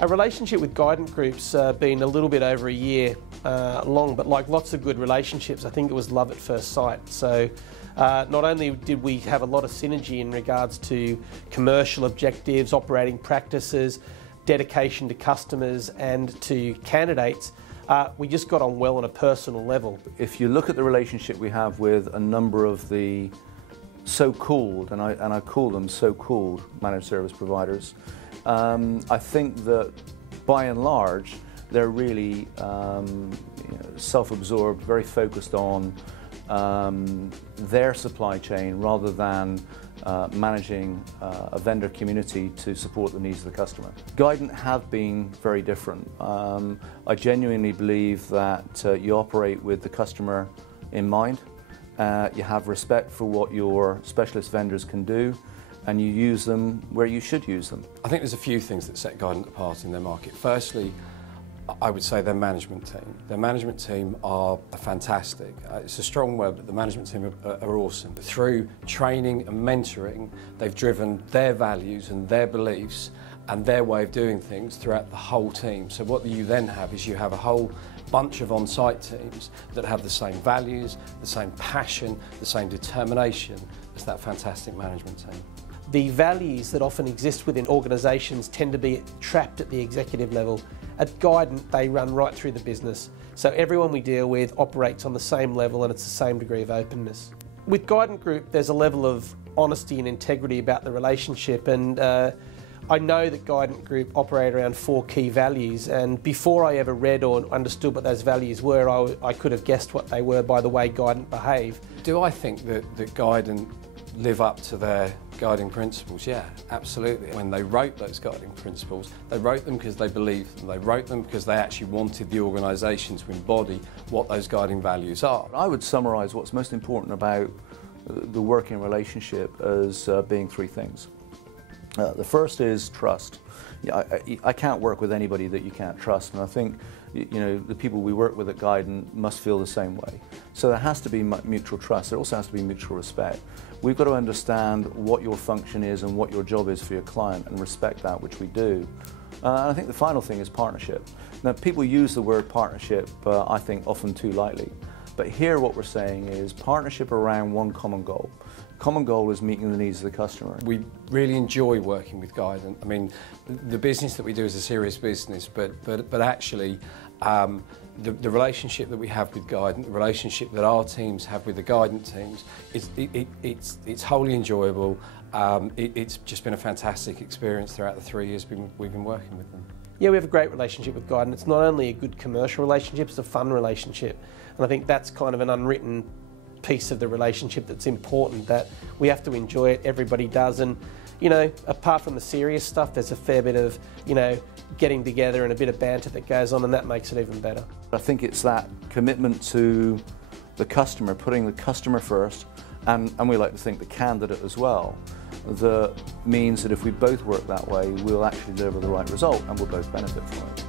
Our relationship with Guidant Group's been a little bit over a year long, but like lots of good relationships, I think it was love at first sight. So not only did we have a lot of synergy in regards to commercial objectives, operating practices, dedication to customers and to candidates, we just got on well on a personal level. If you look at the relationship we have with a number of the so-called, and I call them so-called managed service providers, I think that by and large they're really self-absorbed, very focused on their supply chain rather than managing a vendor community to support the needs of the customer. Guidant have been very different. I genuinely believe that you operate with the customer in mind, you have respect for what your specialist vendors can do, and you use them where you should use them. I think there's a few things that set Guidant apart in their market. Firstly, I would say their management team. Their management team are fantastic. It's a strong word, but the management team are awesome. Through training and mentoring, they've driven their values and their beliefs and their way of doing things throughout the whole team. So what you then have is you have a whole bunch of on-site teams that have the same values, the same passion, the same determination as that fantastic management team. The values that often exist within organisations tend to be trapped at the executive level. At Guidant, they run right through the business. So everyone we deal with operates on the same level and it's the same degree of openness. With Guidant Group, there's a level of honesty and integrity about the relationship, and I know that Guidant Group operate around 4 key values, and before I ever read or understood what those values were, I could have guessed what they were by the way Guidant behave. Do I think that Guidant live up to their guiding principles? Yeah, absolutely. When they wrote those guiding principles, they wrote them because they believed them. They wrote them because they actually wanted the organisation to embody what those guiding values are. I would summarise what's most important about the working relationship as being 3 things. The first is trust. I can't work with anybody that you can't trust, and I think the people we work with at Guidant must feel the same way. So there has to be mutual trust. There also has to be mutual respect. We've got to understand what your function is and what your job is for your client and respect that, which we do. And I think the final thing is partnership. Now, people use the word partnership, I think, often too lightly. But here what we're saying is partnership around one common goal. Common goal is meeting the needs of the customer. We really enjoy working with Guidant. I mean, the business that we do is a serious business, but actually the relationship that we have with Guidant, the relationship that our teams have with the Guidant teams, it's wholly enjoyable. It's just been a fantastic experience throughout the 3 years we've been working with them. Yeah, we have a great relationship with Guidant. It's not only a good commercial relationship, it's a fun relationship. And I think that's kind of an unwritten piece of the relationship that's important, that we have to enjoy it, everybody does. And apart from the serious stuff, there's a fair bit of getting together and a bit of banter that goes on, and that makes it even better. I think it's that commitment to the customer, putting the customer first, and we like to think the candidate as well, that means that if we both work that way, we'll actually deliver the right result and we'll both benefit from it.